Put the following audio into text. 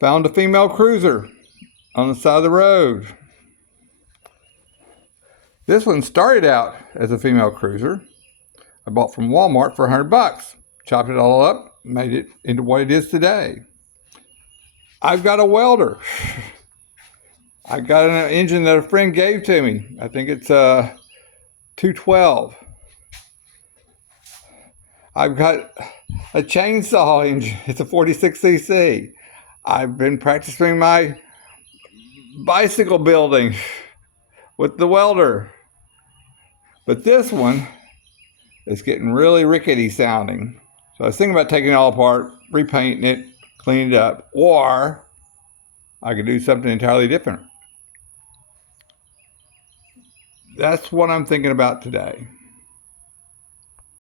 Found a female cruiser on the side of the road. This one started out as a female cruiser. I bought from Walmart for $100. Chopped it all up, made it into what it is today. I've got a welder. I got an engine that a friend gave to me. I think it's a 212. I've got a chainsaw engine. It's a 46cc. I've been practicing my bicycle building with the welder. But this one is getting really rickety sounding. So I was thinking about taking it all apart, repainting it, cleaning it up, or I could do something entirely different. That's what I'm thinking about today.